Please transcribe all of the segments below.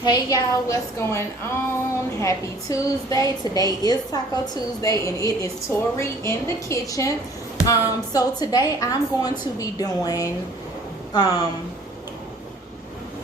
Hey y'all, what's going on? Happy Tuesday. Today is Taco Tuesday and it is Tori in the kitchen. So today I'm going to be doing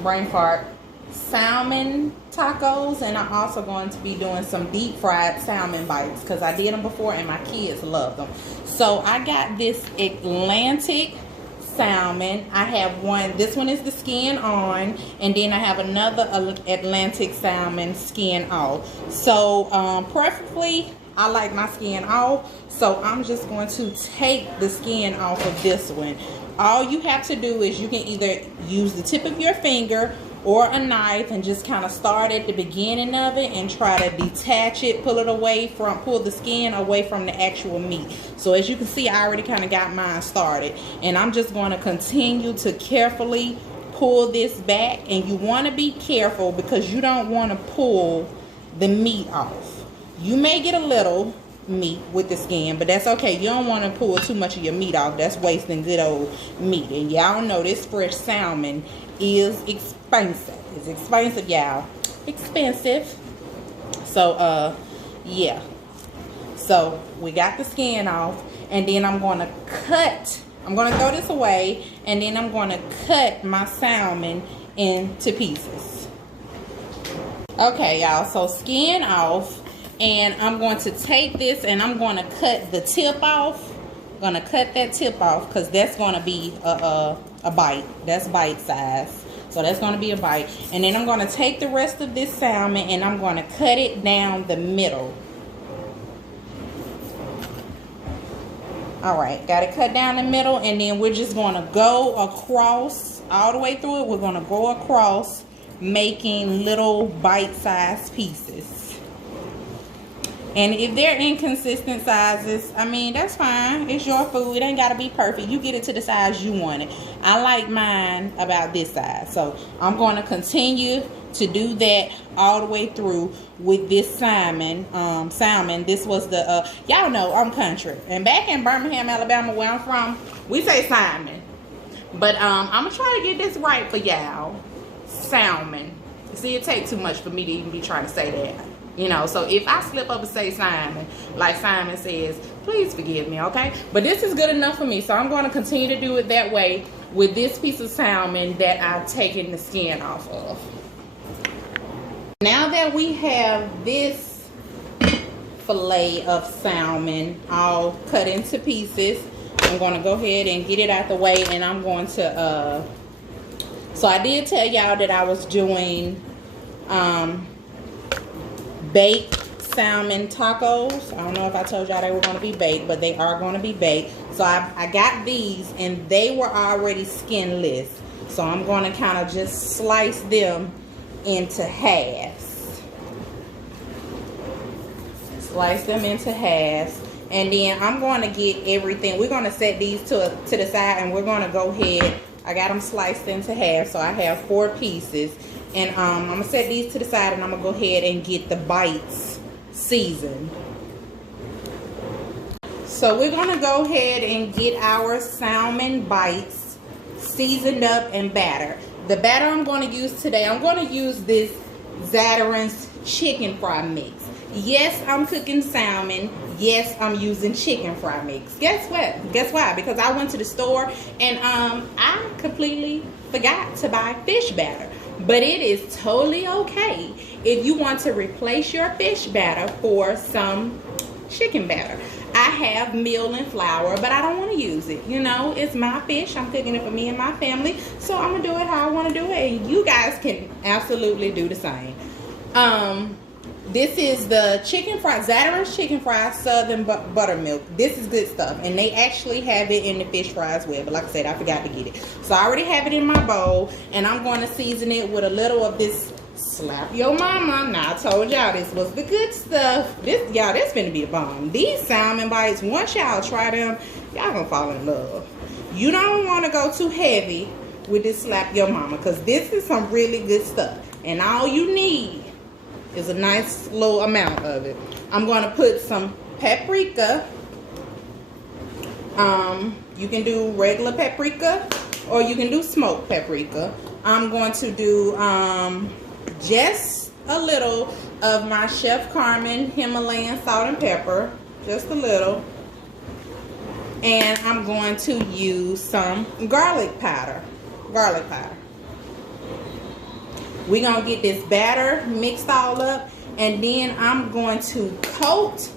brain fart salmon tacos, and I'm also going to be doing some deep fried salmon bites because I did them before and my kids love them. So I got this Atlantic salmon. I have one, this one is the skin on, and then I have another Atlantic salmon skin off. So preferably I like my skin off, so I'm just going to take the skin off of this one. All you have to do is you can either use the tip of your finger or a knife and just kind of start at the beginning of it and try to detach it, pull the skin away from the actual meat. So as you can see, I already kind of got mine started, and I'm just going to continue to carefully pull this back. And you want to be careful because you don't want to pull the meat off. You may get a little meat with the skin, but that's okay. You don't want to pull too much of your meat off. That's wasting good old meat. And y'all know this fresh salmon is expensive. It's expensive, y'all. Expensive. So yeah. So we got the skin off, and then I'm going to throw this away, and then I'm going to cut my salmon into pieces. Okay, y'all, so skin off, and I'm going to take this and I'm going to cut the tip off. I'm going to cut that tip off because that's going to be a bite. That's bite size. So that's going to be a bite. And then I'm going to take the rest of this salmon and I'm going to cut it down the middle. Alright, got it cut down the middle, and then we're just going to go across all the way through it. We're going to go across, making little bite-sized pieces. And if they're inconsistent sizes, I mean, that's fine. It's your food. It ain't got to be perfect. You get it to the size you want it. I like mine about this size. So I'm going to continue to do that all the way through with this salmon. This was the, y'all know I'm country. And back in Birmingham, Alabama, where I'm from, we say salmon. But I'm going to try to get this right for y'all. Salmon. See, it takes too much for me to even be trying to say that. You know, so if I slip up and say Simon, like Simon says, please forgive me, okay? But this is good enough for me, so I'm going to continue to do it that way with this piece of salmon that I've taken the skin off of. Now that we have this fillet of salmon all cut into pieces, I'm going to go ahead and get it out the way, and I'm going to, so I did tell y'all that I was doing, baked salmon tacos. I don't know if I told y'all they were going to be baked, but they are going to be baked. So I got these, and they were already skinless. So I'm going to kind of just slice them into halves. Slice them into halves. And then I'm going to get everything. We're going to set these to the side, and we're going to go ahead. I got them sliced into half, so I have 4 pieces. And I'm going to set these to the side, and I'm going to go ahead and get the bites seasoned. So we're going to go ahead and get our salmon bites seasoned up and battered. The batter I'm going to use today, I'm going to use this Zatarain's chicken fry mix. Yes, I'm cooking salmon. Yes, I'm using chicken fry mix. Guess what? Guess why? Because I went to the store and I completely forgot to buy fish batter. But it is totally okay if you want to replace your fish batter for some chicken batter. I have meal and flour, but I don't want to use it. You know, it's my fish. I'm cooking it for me and my family. So I'm going to do it how I want to do it. And you guys can absolutely do the same. This is the chicken fry, Zatarain's chicken fry southern buttermilk. This is good stuff, and they actually have it in the fish fry as well, but like I said, I forgot to get it. So I already have it in my bowl, and I'm going to season it with a little of this Slap Your Mama. Now I told y'all this was the good stuff. Y'all, this finna be a bomb. These salmon bites, once y'all try them, y'all gonna fall in love. You don't want to go too heavy with this Slap Your Mama, because this is some really good stuff, and all you need is a nice little amount of it. I'm going to put some paprika. You can do regular paprika or you can do smoked paprika. I'm going to do just a little of my Chef Carmen Himalayan salt and pepper, just a little. And I'm going to use some garlic powder. We're going to get this batter mixed all up, and then I'm going to coat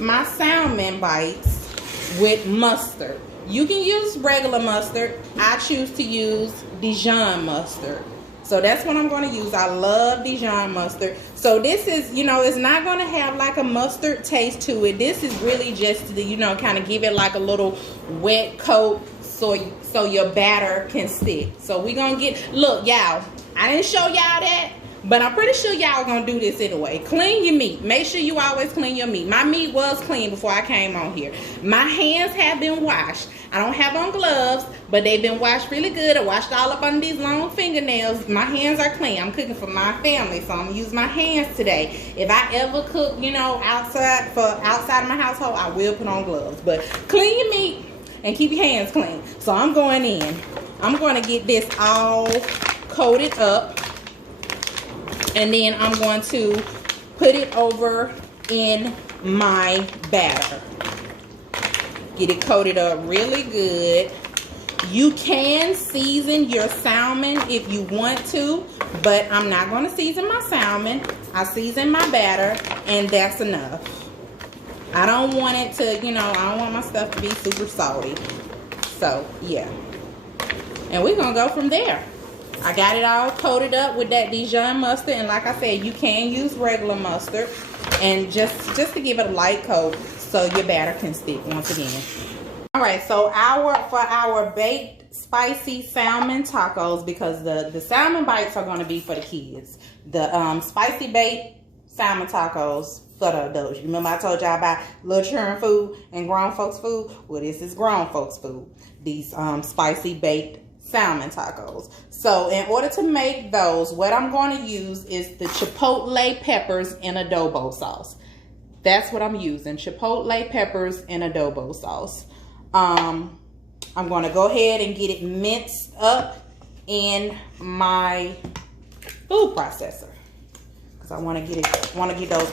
my salmon bites with mustard. You can use regular mustard. I choose to use Dijon mustard. So that's what I'm going to use. I love Dijon mustard. So this is, you know, it's not going to have like a mustard taste to it. This is really just to, you know, kind of give it like a little wet coat so your batter can stick. So we're going to get, look, y'all, I didn't show y'all that, but I'm pretty sure y'all gonna do this anyway. Clean your meat. Make sure you always clean your meat. My meat was clean before I came on here. My hands have been washed. I don't have on gloves, but they've been washed really good. I washed all up under these long fingernails. My hands are clean. I'm cooking for my family, so I'm gonna use my hands today. If I ever cook, you know, outside of my household, I will put on gloves. But clean your meat and keep your hands clean. So I'm going in. I'm going to get this all coated up, and then I'm going to put it over in my batter. Get it coated up really good. You can season your salmon if you want to, but I'm not going to season my salmon. I season my batter, and that's enough. I don't want it to, you know, I don't want my stuff to be super salty. So yeah, and we're gonna go from there. I got it all coated up with that Dijon mustard, and like I said, you can use regular mustard, and just to give it a light coat so your batter can stick once again. All right, so for our baked spicy salmon tacos, because the salmon bites are going to be for the kids. The spicy baked salmon tacos for the adults. You remember I told y'all about little children food and grown folks food? Well, this is grown folks food. These spicy baked salmon tacos. So in order to make those, what I'm going to use is the chipotle peppers in adobo sauce. That's what I'm using, chipotle peppers in adobo sauce. I'm going to go ahead and get it minced up in my food processor, because I want to get those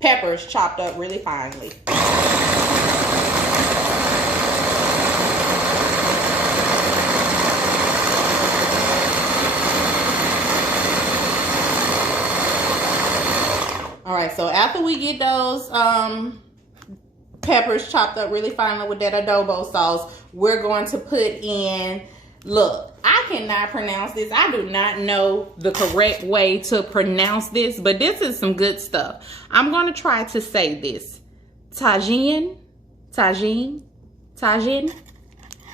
peppers chopped up really finely. All right, so after we get those peppers chopped up really finely with that adobo sauce, we're going to put in, look, I cannot pronounce this. I do not know the correct way to pronounce this, but this is some good stuff. I'm going to try to say this. Tajin.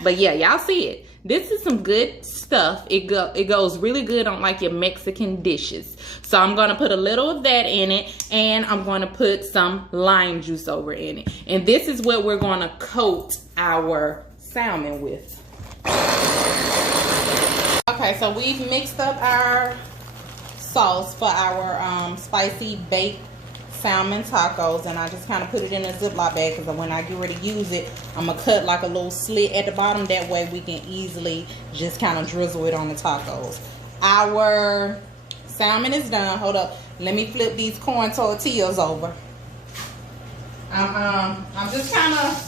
But yeah, y'all see it. This is some good stuff. It goes really good on like your Mexican dishes. So I'm going to put a little of that in it, and I'm going to put some lime juice over in it. And this is what we're going to coat our salmon with. Okay, so we've mixed up our sauce for our spicy baked salmon tacos, and I just kind of put it in a Ziploc bag, because when I get ready to use it, I'm gonna cut like a little slit at the bottom. That way we can easily just kind of drizzle it on the tacos. Our salmon is done. Hold up, let me flip these corn tortillas over. I'm just kind of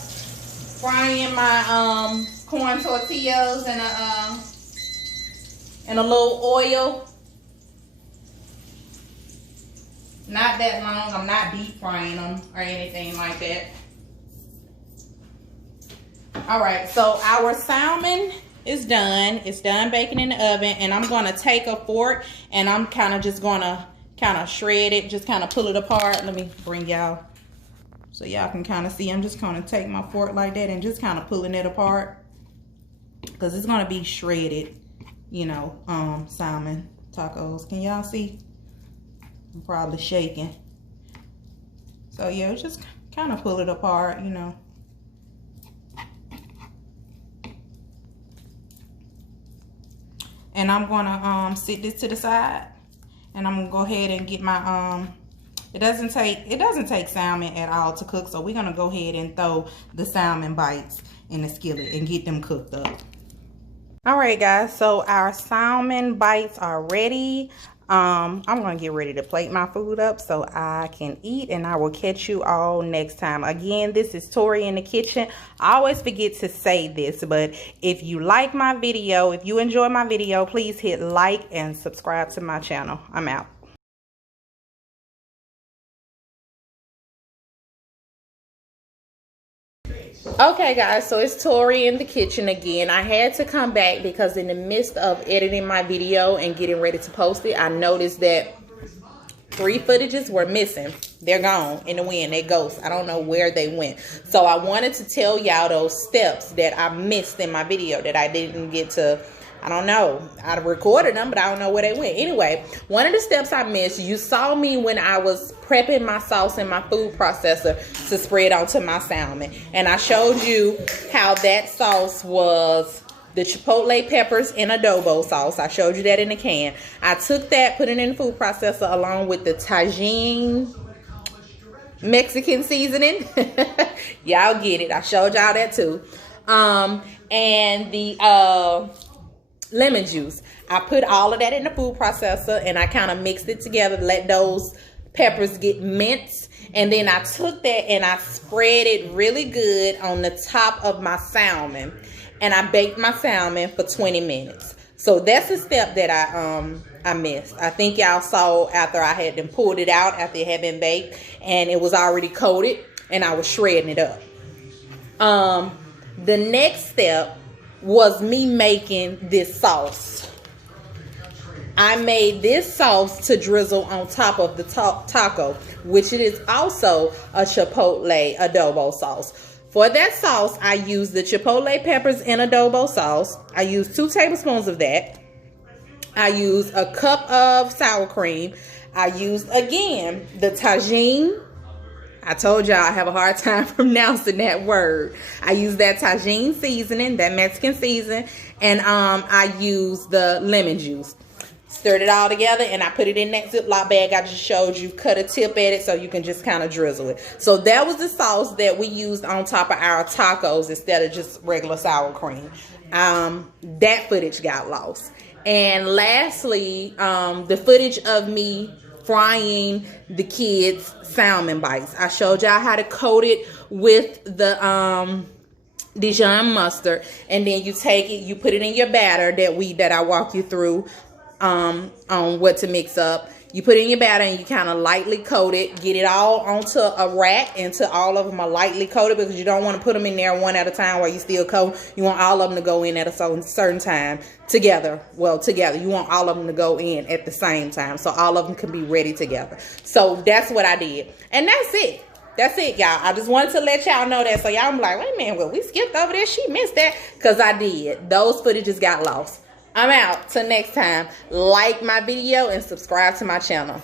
frying my corn tortillas in a little oil. Not that long. I'm not deep frying them or anything like that. All right, so our salmon is done. It's done baking in the oven, and I'm going to take a fork, and I'm kind of just going to shred it, just kind of pull it apart. Let me bring y'all so y'all can kind of see. I'm just going to take my fork like that and just kind of pulling it apart, because it's going to be shredded, you know, salmon tacos. Can y'all see? I'm probably shaking. So yeah, just kind of pull it apart, you know. And I'm gonna sit this to the side, and I'm gonna go ahead and get my it doesn't take salmon at all to cook, so we're gonna go ahead and throw the salmon bites in the skillet and get them cooked up. All right, guys, so our salmon bites are ready. I'm gonna get ready to plate my food up so I can eat, and I will catch you all next time. Again, this is Tori in the kitchen. I always forget to say this, but if you like my video, if you enjoy my video, please hit like and subscribe to my channel. I'm out. Okay, guys, so it's Tori in the kitchen again. I had to come back because in the midst of editing my video and getting ready to post it, I noticed that 3 footages were missing. They're gone in the wind. They're ghosts. I don't know where they went. So I wanted to tell y'all those steps that I missed in my video that I didn't get to. I don't know. I recorded them, but I don't know where they went. Anyway, one of the steps I missed, you saw me when I was prepping my sauce in my food processor to spread onto my salmon. And I showed you how that sauce was the chipotle peppers in adobo sauce. I showed you that in the can. I took that, put it in the food processor along with the Tajin Mexican seasoning. Y'all get it. I showed y'all that too. And the lemon juice. I put all of that in the food processor and I kind of mixed it together, let those peppers get minced. And then I took that and I spread it really good on the top of my salmon. And I baked my salmon for 20 minutes. So that's a step that I missed. I think y'all saw after I had them pulled it out after it had been baked and it was already coated and I was shredding it up. The next step was me making this sauce. I made this sauce to drizzle on top of the taco, which it is also a chipotle adobo sauce. For that sauce, I used the chipotle peppers in adobo sauce. I used 2 tablespoons of that. I used a cup of sour cream. I used, again, the Tajin. I told y'all I have a hard time pronouncing that word. I use that Tajin seasoning, that Mexican season, and I use the lemon juice. Stirred it all together and I put it in that Ziploc bag I just showed you. Cut a tip at it so you can just kind of drizzle it. So that was the sauce that we used on top of our tacos instead of just regular sour cream. That footage got lost. And lastly, the footage of me frying the kids' salmon bites. I showed y'all how to coat it with the Dijon mustard, and then you take it, you put it in your batter that I walk you through on what to mix up. You put it in your batter and you kind of lightly coat it, get it all onto a rack until all of them are lightly coated, because you don't want to put them in there one at a time while you still coat. You want all of them to go in at a certain time together. Well, together. You want all of them to go in at the same time so all of them can be ready together. So that's what I did. And that's it. That's it, y'all. I just wanted to let y'all know that. So y'all be like, wait a minute, well, we skipped over there. She missed that. Because I did. Those footages got lost. I'm out. Till next time. Like my video and subscribe to my channel.